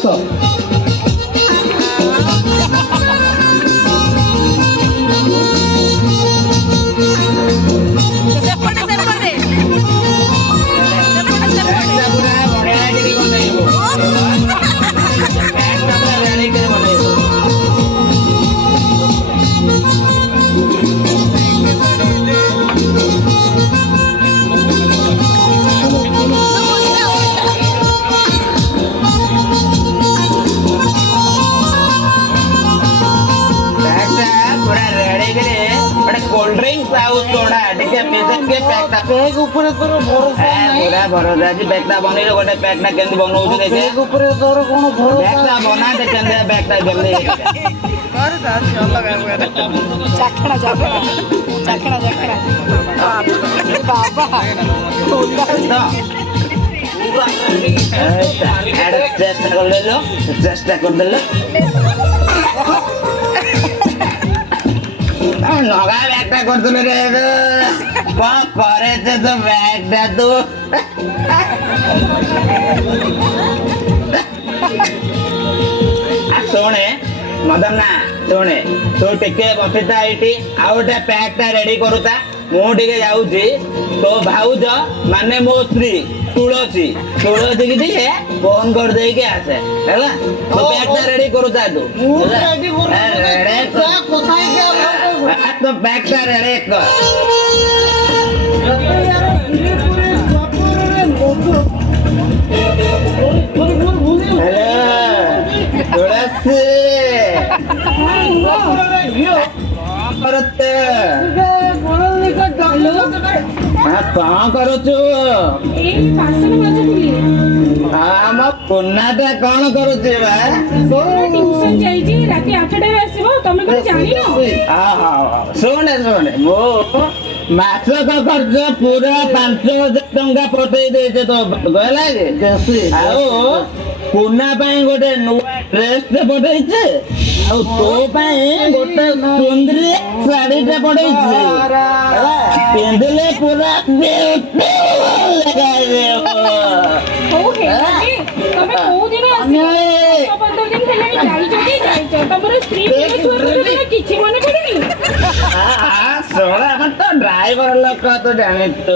ଆସ ସେପଟେ ସେପଟେ कोल्ड ड्रिंक्स आउ सोडा टिके पेजेस के पैक बैग ऊपर तोर भरोसा नाही पूरा भरोसा जी बैगटा बनै रे गोटे पैकटा केंदी बनौछु देखे बैग ऊपर तोर कोन भरोसा बैगटा बना दे केंदे बैगटा जल्दी कर दास अलग है चाखना चाखना चाखना चाखना बाबा चेष्टा कर देलो नगा बैगटा कर देलो रे करे तो बैगटा तू ଶୁଣେ ମଦନା ଶୁଣେ ତୁ ଟିକେ ବସିଥା ଏଇଠି ଆଉ ଗୋଟେ ପ୍ୟାକଟା ରେଡି କରୁଥା ମୁଁ ଟିକେ ଯାଉଛି ତୋ ଭାଉଜ ମାନେ ମୋ ସ୍ତ୍ରୀ ତୁଳସୀ ତୁଳସୀ କି ଟିକେ ଫୋନ କରିଦେଇକି ଆସେ ହେଲା ତୋ ପ୍ୟାକଟା ରେଡି କରୁଥା ତୁ ମୁଁ ରେଡି କରୁଛି କଥା ହେଇକି ତୋ ପ୍ୟାକଟା ରେଡି କର ତୁଳସୀ କଣ କରୁଛୁ ଆମ ପୁନାଟା କଣ କରୁଛି ବା ଶୁଣେ ଶୁଣେ ମୁଁ ମାସକ ଖର୍ଚ୍ଚ ପୁରା 5,000 ଟଙ୍କା ପଠେଇ ଦେଇଛେ ତୋ ହେଲା କି ଆଉ ପୁନା ପାଇଁ ଗୋଟେ ନୂଆ ଡ୍ରେସଟେ ପଠେଇଛେ ଆଉ ତୋ ପାଇଁ ଗୋଟେ ସୁନ୍ଦରୀ ଶାଢୀଟେ ପଠେଇଛି ହେଲା ପିନ୍ଧିଲେ ପୁରା ଶୁଣ ଆମର ତ ଡ୍ରାଇଭର ଲୋକ ତୁ ଜାଣିଛୁ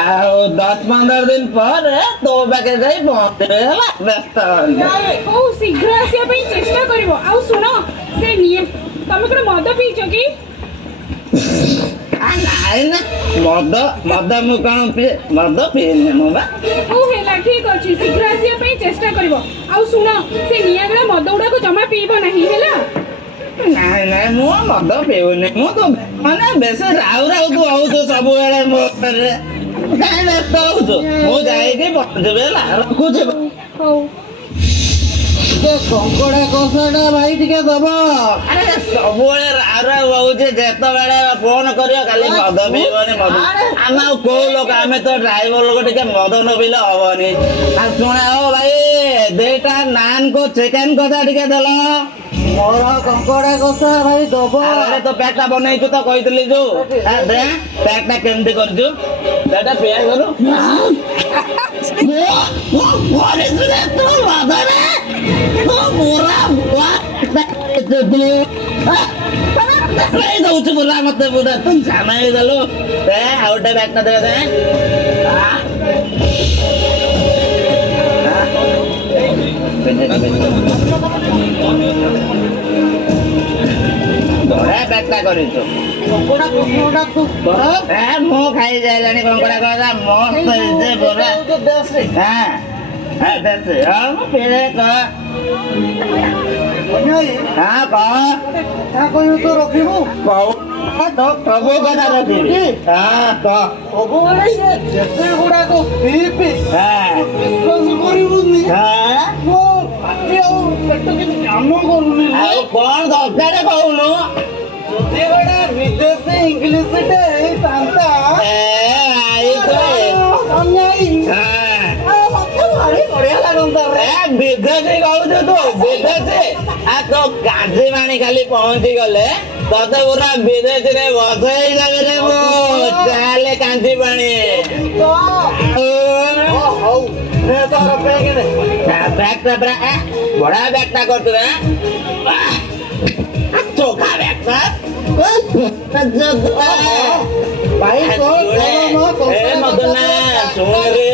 ଆଉ 10-15 ଦିନ ପରେ ତୋ ପାଖେ ଯାଇ ପହଞ୍ଚିବେ ହେଲା ବ୍ୟସ୍ତ ଶୀଘ୍ର ଆସିବା ପାଇଁ ଚେଷ୍ଟା କରିବ ଆଉ ଶୁଣ ସେ ତମେ କଣ ମଦ ପିଇଛ କି ନାଇଁ ନା ମଦ ମୁଁ କଣ ପିଏ ମଦ ପିଏନି ମୁଁ ବା ହଉ ହେଲା ଠିକ ଅଛି ଶୀଘ୍ର ଆସିବା ପାଇଁ ଚେଷ୍ଟା କରିବ ଆଉ ଶୁଣ ସେ ନିଆଁଗଳା ମଦ ଗୁଡାକୁ ଜମା ପିଇବ ନାହିଁ ହେଲା ନାଇଁ ନାଇଁ ମୁଁ ମଦ ପିଉନି ମୁଁ ତ ମାନେ ବେଶୀ ରାଉ ତୁ ହଉଛୁ ସବୁବେଳେ ମୋ ଉପରେ କାହିଁ ବ୍ୟସ୍ତ ହଉଛୁ ମୁଁ ଯାଇକି ପହଞ୍ଚିବି ହେଲା ରଖୁଛି ହଉ କଙ୍କଡା କଷାଟା ଭାଇ ଟିକେ ଦବ ଆରେ ସବୁବେଳେ ରାଉ ହଉଛି ଯେତେବେଳେ ଫୋନ କରିବ ଖାଲି ମଦ ପିଇବନି ମଦ ଆମେ ଆଉ କୋଉ ଲୋକ ଆମେ ତ ଡ୍ରାଇଭର ଲୋକ ଟିକେ ମଦ ନ ପିଇଲେ ହବନି ଆଉ ଶୁଣେ ହଉ ଭାଇ 2ଟା ନାନ୍ କୁ ଚିକେନ କଷା ଟିକେ ଦେଲ ମୋର କଙ୍କଡା କଷା ଭାଇ ଦବ ତ ପ୍ୟାକଟା ବନେଇଛୁ ତ କହିଥିଲି ଯୋଉ ପ୍ୟାକଟା କେମିତି କରିଛୁ ସେଟା ପିଆ କରୁ ଦଉଛୁ ପୁରା ମତେ ପୁରା ତୁ ଝାମାଇ ଦେଲୁ ଆଉ ଗୋଟେ ବ୍ୟାଗଟା ଦେବେ ବଢିଆ ବ୍ୟାଗଟା କରିଛୁ କଙ୍କଡା କଷାଟା ତୁ ମୁଁ ଖାଇ ଯାଇଲାଣି କଙ୍କଡା କଷା ମସ୍ତ ହେଇଛି ପୁରା ମୁଁ ପିଲେ କହ କହିବୁ ତ ରଖିବୁ ସବୁ କଥା ରଖିବି ସବୁବେଳେ ଯେତେ ଗୁଡାକ ପିଇ ବିଶ୍ୱାସ କରିବୁନି ମୋ ପାଟି ଆଉ ପେଟ କିଛି କାମ କରୁନି ଆଉ କଣ ଦରକାର କହୁନୁ ଯଦି ଗୋଟେ ବିଦେଶୀ ଇଂଲିଶଟେ ହେଇଥାନ୍ତା ମତେ ଭାରି ବଢିଆ ଲାଗନ୍ତା ବିଦେଶୀ କହୁଛୁ ତୁ ବିଦେଶୀ ତୋ କାଜି ପାଣି ଖାଲି ପହଞ୍ଚି ଗଲେ ତତେ ପୁରା ବିଦେଶୀରେ ବସେଇ ଦେବେ ରେ ମୁଁ ଚାଲେ କାଞ୍ଜି ପାଣି ହଉ ତୋର ବ୍ୟାଗ ଦେ ବ୍ୟାଗଟା ପୁରା ବଢିଆ ବ୍ୟାଗଟା କରୁଛୁ ରେ ଚୋଖା ବ୍ୟାଗଟା ଭାଇ ମଦନା ଶୁଣରେ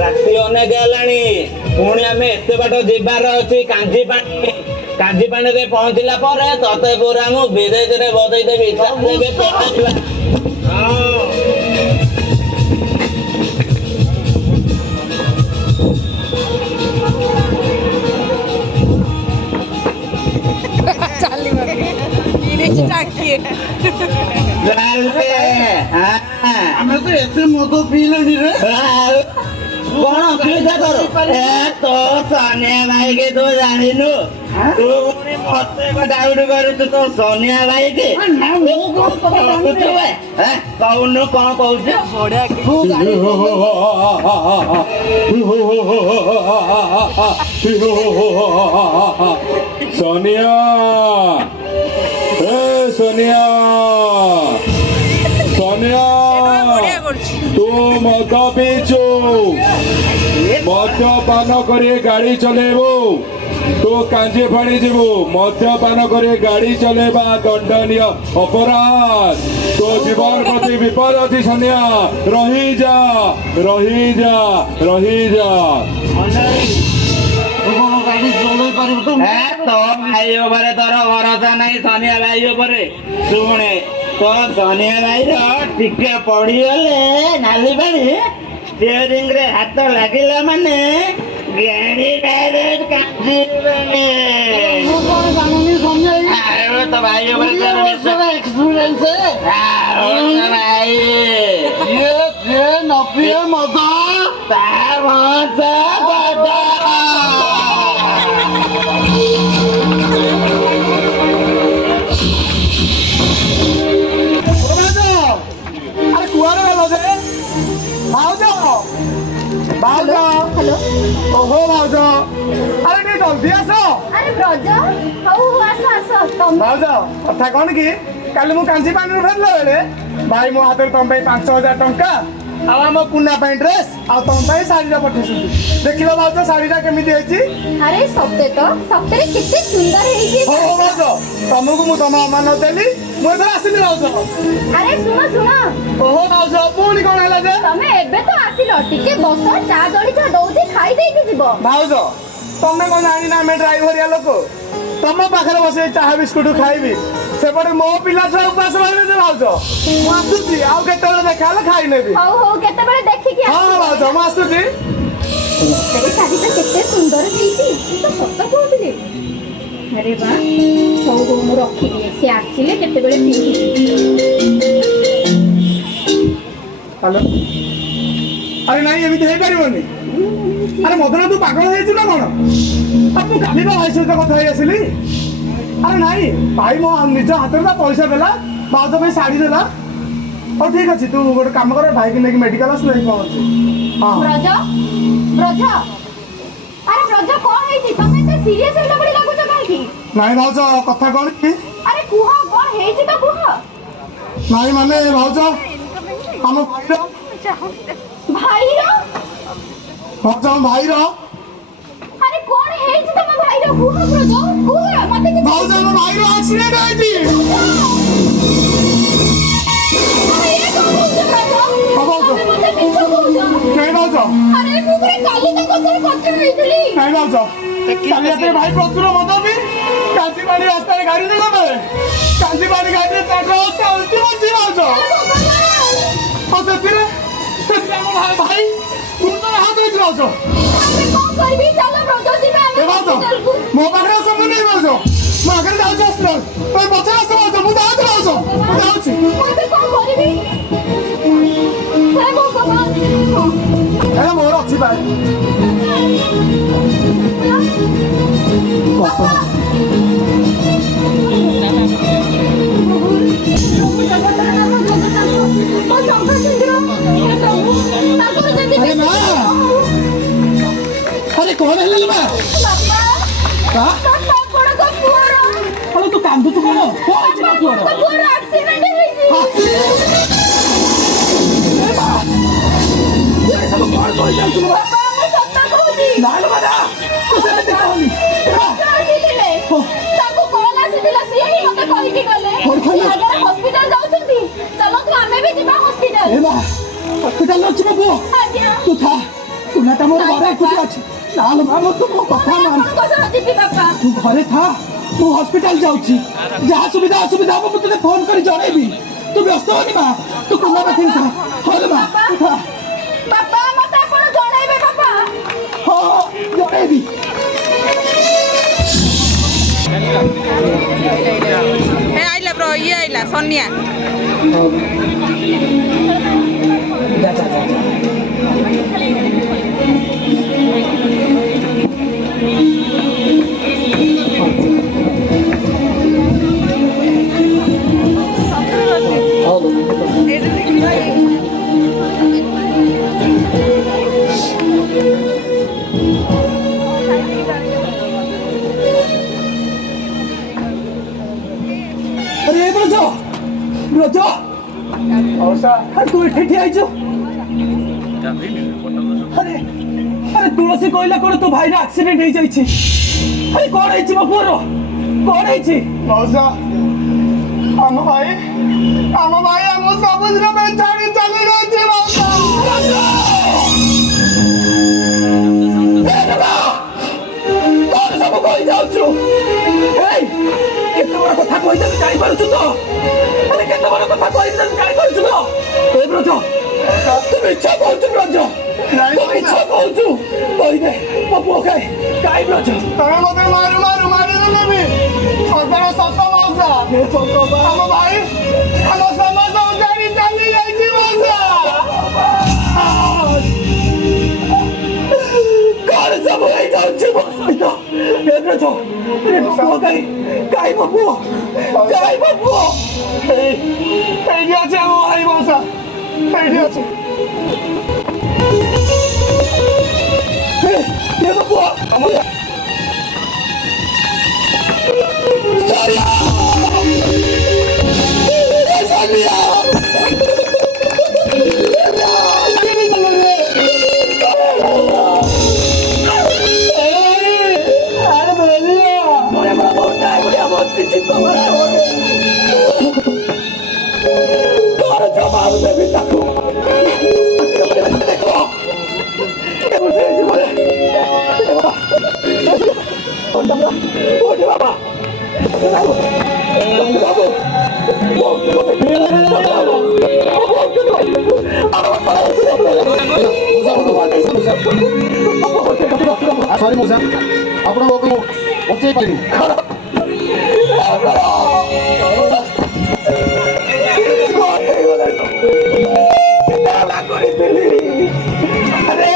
ରାତି ଅନେକ ହେଲାଣି ପୁଣି ଆମେ ଏତେ ବାଟ ଯିବାର ଅଛି କାଞ୍ଜି ପାଣିରେ ପହଞ୍ଚିଲା ପରେ ତତେ ପୁରା ମୁଁ ବିଦେଶରେ ବଦେଇ ଦେବି ପହଞ୍ଚିବା ଆମେ ତ ଏତେ ମଦ ପିଇଲେଣି ରେ କଣ ଅସୁବିଧା ତୋର ତୋ ସନିଆ ଭାଇ କି ତୁ ଜାଣିନୁ ତୁ ପୁଣି ମତେ ଡାଉଟ କରୁଛୁ ତୋ ସନିଆ ଭାଇ କି କହୁନୁ କଣ କହୁଛୁ सोनिया सोनिया सोनिया तू मद पीचु मद्यपान करे गाड़ी चलेबू तू कांजी फाड़ी जीवु मद्यपान करे गाड़ी चलेबा दंडनीय अपराध तो जीवन प्रति विपद अच्छी सोनिया रही जा रही जा रही जा तो भाई उपरे तोर भरोसा नहीं सोनिया भाई उपरे शुणे तो सोनिया भाई टिके पड़गले नाली पानी स्टीयरिंग रे हाथ लगिला माने गाड़ी डायरेक्ट काटिबे तो भाई उपरे तोर एक्सपीरियंस है भाई ये न पिए मद तार भाषा अरे कुआरे वाला से भाउज भाउज हेलो ओहो भाउज अरे नहीं जल्दी आस अरे ब्रज हौ आस आस तम भाउज कथा कौन कि काली मु कांची पानी फेरला बेले भाई मो हाथ में तुम 5000 टंका आम कुना ड्रेस आ तुम शाढ़ी पठेई देखिल भाउज शाढ़ीटा केमिति होइछि अरे सत्य तो सत्य कितने सुंदर है हो भाउज तुमको मु तुम अमानत देली मु एथर आसिली भाउज अरे सुनो सुनो ओहो भाउज पुणी कौन है जे तमे एबे तो आसिलो टिके बस चा जड़ी चा दउची खाई देई के जीवो भाउज तमे कोन जानी ना मैं ड्राइवरिया लोक तम पाखरे बसे चाहा बिस्कुट खाइबी सेपटे मो पिला छुआ उपास रहबे जे भाउज मु आसुची आउ केते देखा ले खाई नेबी हौ हौ केते बेले देखि के हां भाउज मु आसुची तेरे शादी तो कितने सुंदर थी तो सत्य कहउतली अरे वाह हौ हौ मु रखी दिए से आसिले केते बेले पी हेलो अरे नहीं एमिति हे परिबोनी अरे मदन तू पागल हो ना कौन अब तू काली भाई सहित कथा ही आसिली अरे नहीं भाई मो निज हाथ में पैसा देला भाउज भाई शाढ़ी देला और ठीक अच्छे तू गोटे काम कर भाई की लेकिन मेडिकल आस नहीं पहुंच हाँ ब्रज ब्रज अरे ब्रज कौन है जी तमे ते सीरियस होला पड़ी लागो छ काहे की नहीं भाउज कथा कौन की अरे कुह कौन है जी तो कुह नहीं माने भाउज हम भाई रो भाउज हम भाई रो अरे कौन है जी तमे भाई रो कुह ब्रज कुह मते के भाउज हम भाई रो एक्सीडेंट है जी अरे ये कौन है ब्रज भाउज मते पीछे कहू जा नहीं भाउज अरे मु पूरे काली तक सर कच्चे होइतली नहीं भाउज काली अपने भाई प्रचुर मद भी कांची पानी रास्ता में गाड़ी देला बे कांची पानी गाड़ी में पेट्रोल रास्ता उल्टी बची भाउज और से हम भाई तू तो हाथ में भाउज अरे कौन करबी चलो ब्रज जी में ए भाउज मो पाखरे समय नहीं भाउज मो आगे जाउछ हॉस्पिटल तो बच्चा रास्ता भाउज मु जाउछ भाउज मु जाउछ मते कौन करबी हे भगवान ए मोर अछि भाई अरे कौन है ललमा हां अरे तू कांदू तू कौन होइछि ना तोर सब कौन सोई जाउ ଆଗରେ ହସ୍ପିଟାଲ ଯାଉଛନ୍ତି ଚାଲନ୍ତୁ ଆମେ ବି ଯିବା ହସ୍ପିଟାଲ ଏ ମା ହସ୍ପିଟାଲ ଅଛି ମୋ ପୁଅ ଆଜ୍ଞା ତୁ ଥା ପିଲାଟା ମୋର ଘରେ ଏକୁଟିଆ ଅଛି ନାଲୋ ମା ତୁ ମୋ କଥା ମାନ ଆପଣଙ୍କ ସହ ଯିବି ବାପା ତୁ ଘରେ ଥା ମୁଁ ହସ୍ପିଟାଲ ଯାଉଛି ଯାହା ସୁବିଧା ଅସୁବିଧା ହବ ମୁଁ ତୋତେ ଫୋନ କରି ଜଣେଇବି ତୁ ବ୍ୟସ୍ତ ହନି ମା ତୁ କୁଲା ପାଖରେ ଥା ହରେ ମା ତୁ ଥା ବାପା ମତେ ଆପଣ ଜଣାଇବେ ବାପା ହଁ ଜଣେଇବି ଏ ଆଇଲା ବ୍ରୋ ଇଏ ଆଇଲା ସନିଆ ଯା ଯା ଯା अरे ब्रज ब्रज तू एठे ठिया आइଛୁ अरे अरे तुलसी कहला कोन तो भाई रा एक्सीडेंट हो जाइछि अरे कोन हेछि मो पुरो कोन हेछि मौसा हम भाई हम समुद्र में छाड़ी चली गई थी मौसा कौन सब कहि जाउछु ए केते बड़ कथा कहि दे जानि पारुछु तो अरे केते बड़ कथा कहि दे जानि पारुछु तो ए ब्रज तू इच्छा कहछु ब्रज तू इच्छा कहछु कहि दे पपु काई ब्रज तमे मते मारी देबी सदा सत मौसा हे सत हम भाई हम समाज उजाड़ी चली गई थी मौसा कौन सब हो जाउछु मौसा ए ब्रज ए पपु काई पपु ए दिया छे हम भाई मौसा ए दिया छे ये पपु हम जवाब देवी ताकू देखो बाबा सॉरी मौसा आपण बचे पाइली अरे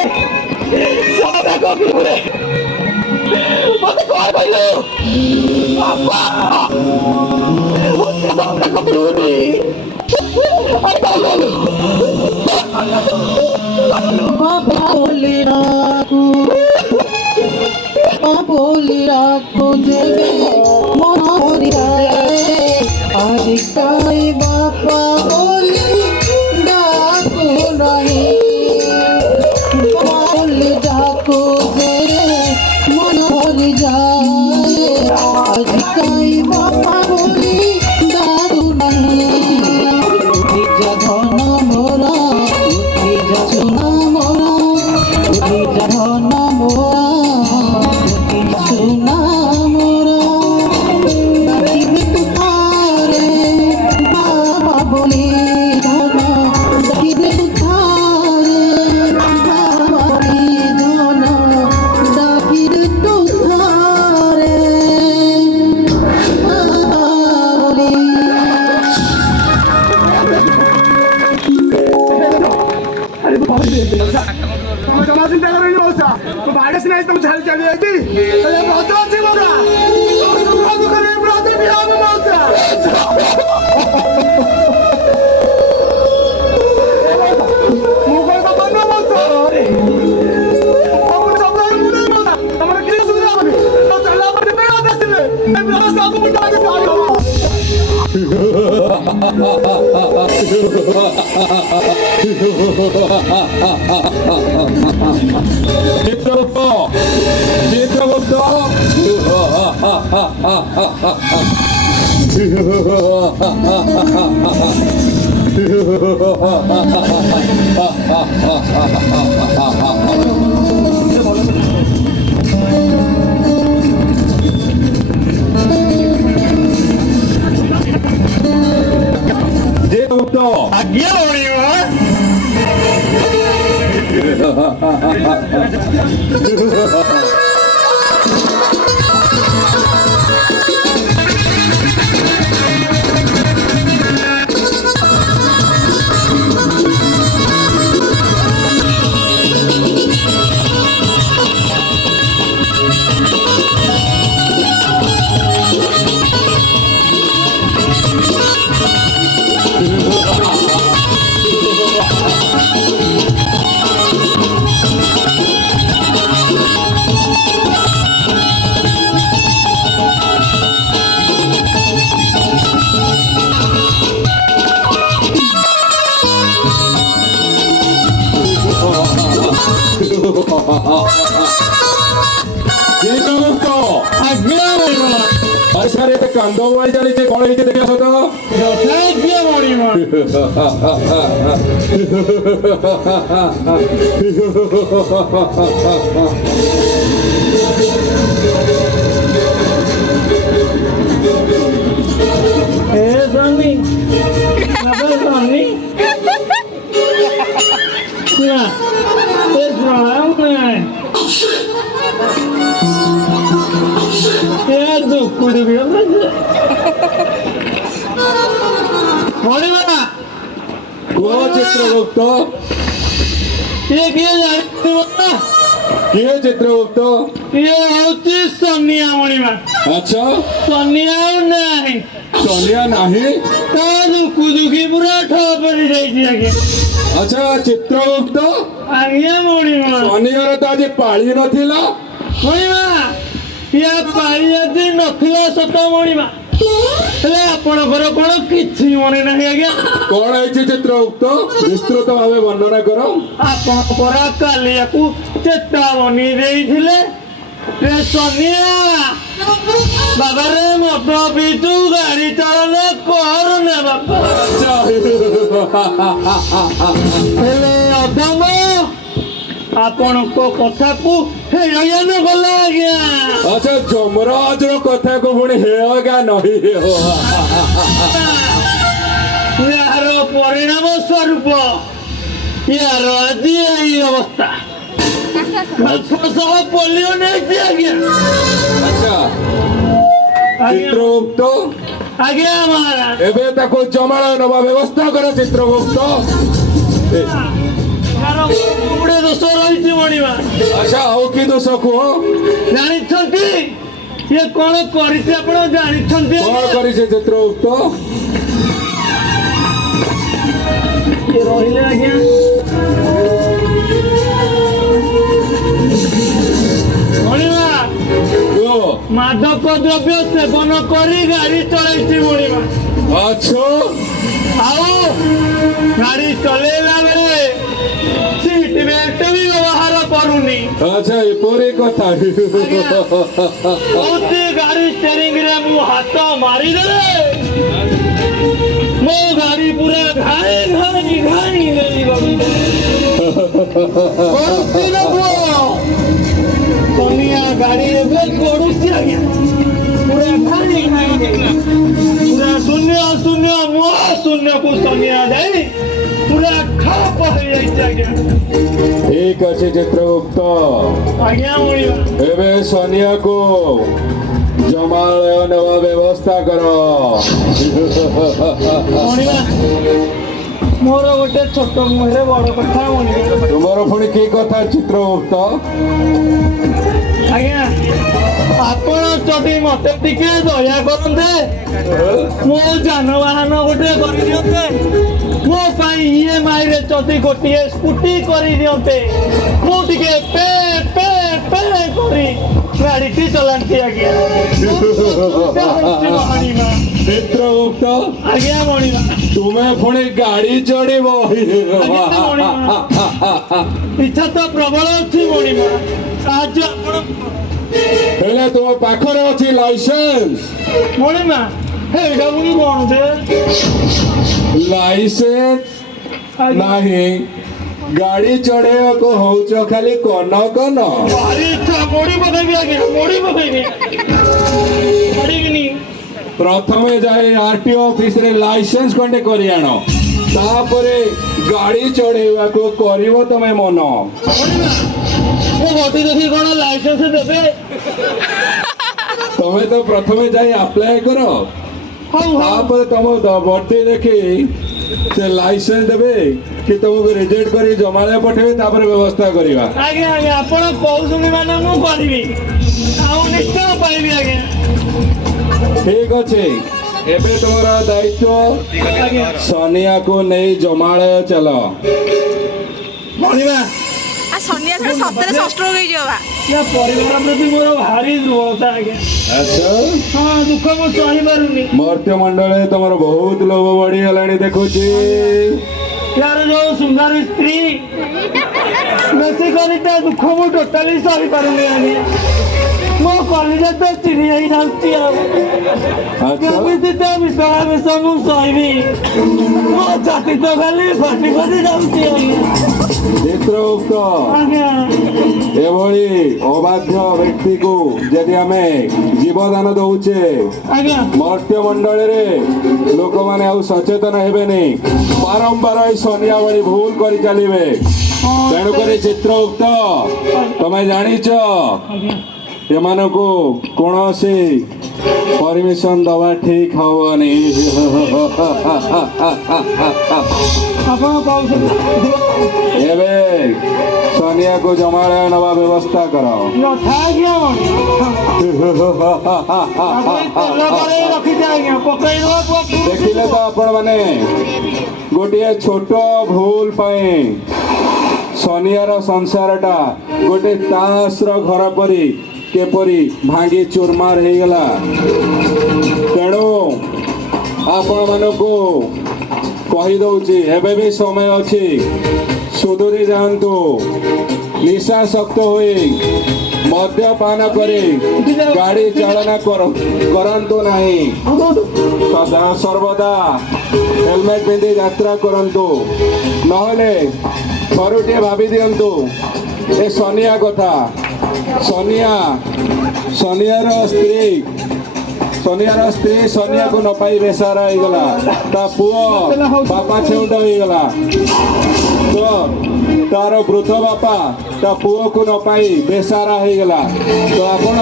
सादा कॉपी बोले मत कॉल कइलो बाबा वो सादा कॉपी बोले अरे बोलो बोली राखो देवे मोहरिया आज काई बापा बोली डाको नहीं बोली डाको तेरे मन भरी जाए आज काई बापा बोली डाको नहीं उठी जा धन मोरा उठी जा सोना मोरा उठी जा धन मोरा सुना मोरा देखिबे तुथारे बाबा बोली धन देखिबे तुथारे बाबा बोली धन देखिबे तुथारे बोली अरे बाबा तुम जमा चिंता करो नहीं मौसा तो वायरस नहीं तुम छाल चली आई थी अरे बहुत अच्छी मौसा तुम बहुत करे बहुत भी आओ मौसा मुझे तो बंद मौसा अरे अब सब लोग मुझे मौसा हमारे किस सुविधा बनी तो चला बने पे आता सिले मैं ब्रह्मा साहब को बुला के साथ हो चित्रगुप्त ଚିତ୍ରଗୁପ୍ତ ଆଜ୍ଞା ମଣିମା। ଚିତ୍ରଗୁପ୍ତ ଆଜ୍ଞା ମଣିମା। ଆରେ ସାର୍ ଏତେ କାନ୍ଦ ବୋଳି ଚାଲିଛି କଣ ହେଇଛି ଦେଖିବା ସତ ଯଥାଜ୍ଞା ମଣିମା। ଏ ସ୍ୱାମୀ ବାବା ସ୍ୱାମୀ ନା ଏ ଶୁଣାଉ ନାହିଁ ଏ ଦୁଃଖୁଡ଼ି ବି ମଣିମା। କୁହ ଚିତ୍ରଗୁପ୍ତ ଇଏ କିଏ ଜାଣିଥିବ ନା? କିଏ ଚିତ୍ରଗୁପ୍ତ ଇଏ ହଉଛି ସନିଆ ମଣିମା। ଆଚ୍ଛା ସନିଆ ଆଉ ନାହିଁ ସନିଆ ନାହିଁ ତା ଦୁଃଖୁ ଦୁଃଖୀ ପୁରା ଠପରି ଯାଇଛି ଆଜ୍ଞା। ଆଚ୍ଛା ଚିତ୍ରଗୁପ୍ତ ଆଜ୍ଞା ମଣିମା। ଶନିବାର ତ ଆଜି ପାଳି ନଥିଲା ମଣିମା ଇଏ ପାଳି ଆଜି ନଥିଲା ସତ ମଣିମା, ହେଲେ ଆପଣଙ୍କର କଣ କିଛି ମନେ ନାହିଁ ଆଜ୍ଞା? କଣ ହେଇଛି ଚିତ୍ରଗୁପ୍ତ ବିସ୍ତୃତ ଭାବେ ବର୍ଣ୍ଣନା କର ଆପଣ ପରା କାଲିଆକୁ ଚେତାବନୀ ଦେଇଥିଲେ ରେ ସନିଆ ବାବାରେ ମଦ ପିଇଛୁ ଗାଡି ଚାଳନା କରନା ବାପା। ଆଚ୍ଛା ହେଲେ ଅଧମ ଆପଣଙ୍କ କଥାକୁ ହେୟଜ୍ଞାନ ଗଲା ଆଜ୍ଞା। ଆଚ୍ଛା ଯମରାଜର କଥାକୁ ପୁଣି ହେୟଗା ନହି ଏହାର ପରିଣାମ ସ୍ୱରୂପ ୟାର ଆଜି ଏଇ ଅବସ୍ଥା। ମାଛ ସହ ପୋଲିଓ ନେଇଛି ଆଜ୍ଞା। ଆଚ୍ଛା ଚିତ୍ରଗୁପ୍ତ ଆଜ୍ଞା ମହାରାଜ। ଏବେ ତାକୁ ଜମାଳ ନବା ବ୍ୟବସ୍ଥା କର ଚିତ୍ରଗୁପ୍ତ ତାର ଗୁଡେ ଦୋଷ ରହିଛି ମଣିମା। ଆଚ୍ଛା ଆଉ କି ଦୋଷ କୁହ ଜାଣିଛନ୍ତି ଇଏ କଣ କରିଛି ଆପଣ ଜାଣିଛନ୍ତି କଣ ଆଜ୍ଞା? କରିছে ଚିତ୍ରଗୁପ୍ତ ଇଏ ରହିଲେ ଆଜ୍ଞା ମଣିମା କୁହ ମାଦକ ଦ୍ରବ୍ୟ ସେବନ କରି ଗାଡି ଚଳାଇଛି ମଣିମା। ଆଚ୍ଛା ଆଉ ଗାଡି ଚଲେଇଲା ବେଳେ ସିଟ୍ ବେଲ୍ଟ ବି ବ୍ୟବହାର କରୁନି। ଆଚ୍ଛା ଏପରି କଥା କହୁଛି ଗାଡି ଷ୍ଟେରିଂ ରେ ମୁଁ ହାତ ମାରିଦେଲେ ମୋ ଗାଡି ପୁରା ଘାଇ ଘାଇ ଘାଇ କନିଆ ଗାଡି ଏବେ ଗଡୁଛି ଆଜ୍ଞା ପୁରା ଘାଇ ଘାଇ ପୁରା ଶୂନ୍ୟ ଶୂନ୍ୟ ମହାଶୂନ୍ୟକୁ ସନିଆ ଯାଇ ପୁରା ଖାପ ହେଇଯାଇଛି ଆଜ୍ଞା। ଠିକ ଅଛି ଚିତ୍ରଗୁପ୍ତ ଆଜ୍ଞା ମଣିମା। ଏବେ ସନିଆକୁ ଜମାଳୟ ନେବା ବ୍ୟବସ୍ଥା କର ମଣିମା ମୋର ଗୋଟେ ଛୋଟ ମୁହଁରେ ବଡ କଥା ମଣିମା। ତୁମର ପୁଣି କି କଥା ଚିତ୍ରଗୁପ୍ତ ଆଜ୍ଞା ଆପଣ ଯଦି ମତେ ଟିକେ ଦୟା କରନ୍ତେ ମୋ ଯାନବାହନ ଗୋଟେ କରିଦିଅନ୍ତେ ମୋ ପାଇଁ EMI ରେ ଯଦି ଗୋଟିଏ ସ୍କୁଟି କରିଦିଅନ୍ତେ ମୁଁ ଟିକେ ପେ ପେ ପେ କରି ଗାଡିଟି ଚଲାନ୍ତି ଆଜ୍ଞା। ମଣିମା ଚିତ୍ରଗୁପ୍ତ ଆଜ୍ଞା ମଣିମା। ତୁମେ ପୁଣି ଗାଡି ଚଢିବ ଇଚ୍ଛା ତ ପ୍ରବଳ ଅଛି ମଣିମା, ସାହାଯ୍ୟ ଆପଣ ହେଲେ ତୁମ ପାଖରେ ଅଛି ଲାଇସେନ୍ସ ମଣିମା ଏଇଟା ପୁଣି କଣ ଯେ ଲାଇସେନ୍ସ ଆଜ୍ଞା। ନାହିଁ ଗାଡି ଚଢେଇବାକୁ ହଉଛ ଖାଲି କନ କନ। ଭାରି ଇଚ୍ଛା ମୋଡ଼ି ପକେଇବି ଆଜ୍ଞା ମୋଡ଼ି ପକେଇବି ଛାଡ଼ିବିନି। ପ୍ରଥମେ ଯାଇ ଆରଟିଓ ଅଫିସରେ ଲାଇସେନ୍ସ ଖଣ୍ଡେ କରି ଆଣ ତାପରେ ଗାଡି ଚଢେଇବାକୁ କରିବ ତମେ ମନ। ମୁଁ ଗଟି ଦେଖି କଣ ଲାଇସେନ୍ସ ଦେବେ? ତମେ ତ ପ୍ରଥମେ ଯାଇ ଆପ୍ଲାଏ କର ହଉ ହଉ ତାପରେ ତମ ବଡି ଦେଖି ସେ ଲାଇସେନ୍ସ ଦେବେ କି ତମକୁ ରିଜେକ୍ଟ କରି ଜମାଳିଆ ପଠେଇବେ ତାପରେ ବ୍ୟବସ୍ଥା କରିବା। ଆଜ୍ଞା ଆଜ୍ଞା ଆପଣ କହୁଛନ୍ତି ମାନେ ମୁଁ କରିବି ଆଉ ନିଶ୍ଚୟ ପାଇବି ଆଜ୍ଞା। ଠିକ ଅଛି ଏବେ ତମର ଦାୟିତ୍ୱ ଆଜ୍ଞା ସନିଆକୁ ନେଇ ଜମାଳୟ ଚାଲ। ମଣିମା ଆ ସନ୍ଧ୍ୟା ସାରା ସତରେ ଷଷ୍ଠରୋଗ ହେଇଯିବ ବା। ନା ପରିବାର ପ୍ରତି ମୋର ଭାରି ଦୁର୍ବଳତା ଆଜ୍ଞା। ଆଚ୍ଛା ହଁ ଦୁଃଖ ମୁଁ ସହିପାରୁନି। ମର୍ତ୍ତ୍ୟମଣ୍ଡଳରେ ତମର ବହୁତ ଲୋଭ ବଢିଗଲାଣି ଦେଖୁଛି। यार जो सुंदर स्त्री बेसी करी ता दुख मु टोटाली सही पारुनी आगे मो कॉलेज तो चिरी जाई जाउची आ केमिति ता विषय विषय मु सहीबी मो छाती तो खाली फाटी फाटी जाउची ଚିତ୍ରଗୁପ୍ତ आगे ଏଭଳି ଅବାଧ୍ୟ ବ୍ୟକ୍ତିକୁ ଯଦି ଆମେ ଜୀବଦାନ ଦଉଛେ आगे ମର୍ତ୍ତ୍ୟମଣ୍ଡଳରେ ଲୋକମାନେ ଆଉ ସଚେତନ ହେବେନି ବାରମ୍ବାର ଏଇ ସନିଆ ଭଳି ଭୁଲ କରି ଚାଲିବେ। ତେଣୁକରି ଚିତ୍ରଗୁପ୍ତ ତମେ ଜାଣିଛ ଏମାନଙ୍କୁ କୌଣସି ପରମିଶନ ଦବା ଠିକ ହବନି। ଆପଣ କହୁଛନ୍ତି ଏବେ ସନିଆକୁ ଜମାଳୟ ନେବା ବ୍ୟବସ୍ଥା କର। ନଥା ଆଜ୍ଞା ତେଲ କରେଇ ରଖିଛେ ଆଜ୍ଞା ପକେଇ ଦେବା ଦେଖିଲେ ତ ଆପଣ ମାନେ ଗୋଟିଏ ଛୋଟ ଭୁଲ ପାଇଁ ସନିଆର ସଂସାରଟା ଗୋଟେ ତାସର ଘର ପରି କେପରି ଭାଙ୍ଗି ଚୁରମାର ହେଇଗଲା। ତେଣୁ ଆପଣମାନଙ୍କୁ କହିଦଉଛି ଏବେ ବି ସମୟ ଅଛି ସୁଧୁରି ଯାଆନ୍ତୁ। ନିଶାସକ୍ତ ହୋଇ ମଦ୍ୟପାନ କରି ଗାଡ଼ି ଚାଳନା କରନ୍ତୁ ନାହିଁ। ସଦା ସର୍ବଦା ହେଲମେଟ୍ ପିନ୍ଧି ଯାତ୍ରା କରନ୍ତୁ। ନହେଲେ ଥରୁଟିଏ ଭାବି ଦିଅନ୍ତୁ ଏ ସନିଆ କଥା। ସନିଆର ସ୍ତ୍ରୀ ସନିଆକୁ ନ ପାଇ ବେସାରା ହେଇଗଲା। ତା ପୁଅ ବାପା ଛେଉଣ୍ଡ ହେଇଗଲା। ତ ତାର ବୃଦ୍ଧ ବାପା ତା ପୁଅକୁ ନ ପାଇ ବେସାରା ହେଇଗଲା। ତ ଆପଣ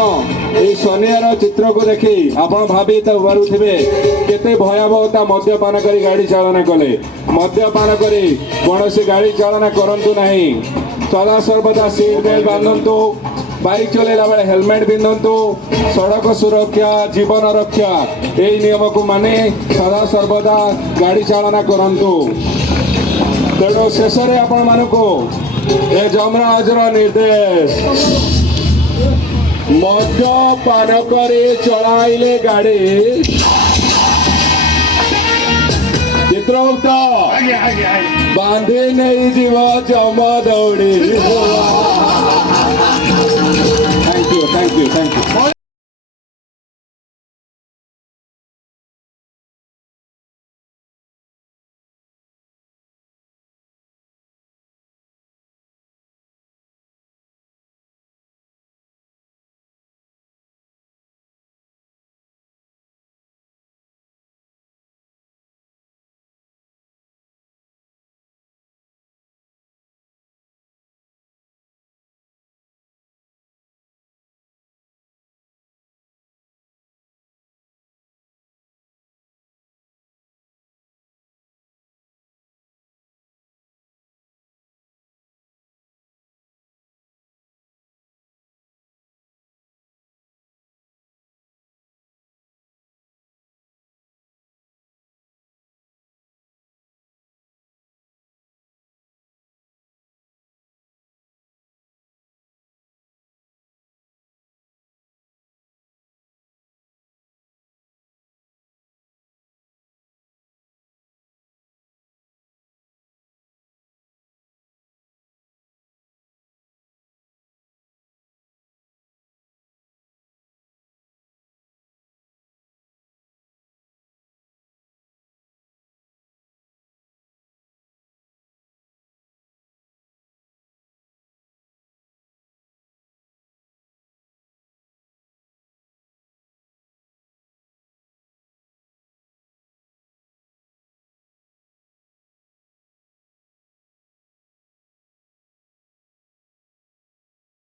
ଏଇ ସନିଆର ଚିତ୍ରକୁ ଦେଖି ଆପଣ ଭାବି ପାରୁଥିବେ କେତେ ଭୟାବହତା ମଦ୍ୟପାନ କରି ଗାଡ଼ି ଚାଳନା କଲେ। ମଦ୍ୟପାନ କରି କୌଣସି ଗାଡ଼ି ଚାଳନା କରନ୍ତୁ ନାହିଁ। ସଦା ସର୍ବଦା ସିଟ୍ ବେଲ୍ଟ ବାନ୍ଧନ୍ତୁ। ବାଇକ୍ ଚଲେଇଲା ବେଳେ ହେଲମେଟ୍ ପିନ୍ଧନ୍ତୁ। ସଡ଼କ ସୁରକ୍ଷା ଜୀବନ ରକ୍ଷା ଏହି ନିୟମକୁ ମାନି ସଦା ସର୍ବଦା ଗାଡ଼ି ଚାଳନା କରନ୍ତୁ। ତେଣୁ ଶେଷରେ ଆପଣମାନଙ୍କୁ ଏ ଯମରାଜର ନିର୍ଦ୍ଦେଶ ମଦ୍ୟପାନ କରି ଚଳାଇଲେ ଗାଡ଼ି ଚିତ୍ରଗୁପ୍ତ ବାନ୍ଧି ନେଇଯିବ ଯମ ଦୌଡ଼ି। Thank you.